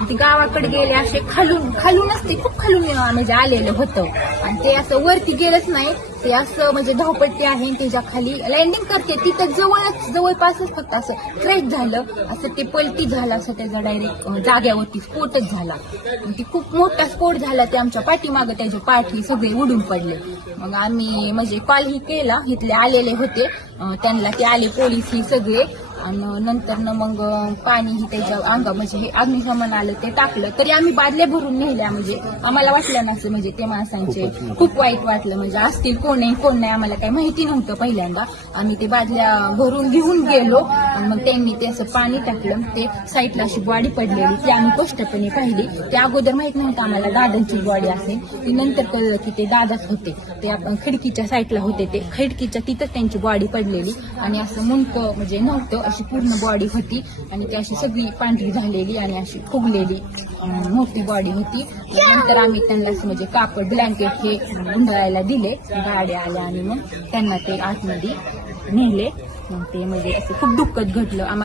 ते गावाकडे गेले असे खालूनच ते खूप खालून म्हणजे आलेलं होतं आणि ते असं वरती गेलंच नाही. ते असं म्हणजे धावपट्टी आहे त्याच्या खाली लँडिंग करते तिथं जवळपासच फक्त असं क्रॅश झालं, असं ते पलटी झालं, असं त्याचा डायरेक्ट जाग्यावरती स्फोटच झाला. ती खूप मोठा स्फोट झाला. ते आमच्या पाठीमागं त्याचे पाठी सगळे उडून पडले. मग आम्ही म्हणजे कॉल ही केला, इथले आलेले होते त्यांना, ते आले पोलीस ही सगळे आणि नंतर मग पाणी ही त्याच्या अंगा म्हणजे हे अग्निशमन आलं ते टाकलं. तरी आम्ही बादल्या भरून नेल्या. म्हणजे आम्हाला वाटलं नसं म्हणजे ते माणसांचे खूप वाईट वाटलं. म्हणजे असतील कोण नाही आम्हाला काही माहिती नव्हतं. पहिल्यांदा आम्ही ते बादल्या भरून घेऊन गेलो आणि मग त्यांनी ते असं पाणी टाकलं. ते साईडला अशी बॉडी पडलेली ती आम्ही स्पष्टपणे पाहिली. ते अगोदर माहित नव्हतं आम्हाला दादांची बॉडी असेल. ती नंतर कळलं की ते दादाच होते. ते आपण खिडकीच्या साईडला होते, ते खिडकीच्या तिथंच त्यांची बॉडी पडलेली आणि असं मुंडकं म्हणजे नव्हतं, अशी पूर्ण बॉडी होती आणि ती अशी सगळी पांढरी झालेली आणि अशी फुगलेली मोठी बॉडी होती. नंतर आम्ही त्यांना म्हणजे कापड ब्लँकेट हे गुंडाळायला दिले. गाड्या आल्या आणि मग त्यांना ते आतमध्ये नेले. मग ते म्हणजे असं खूप दुःखद घडलं.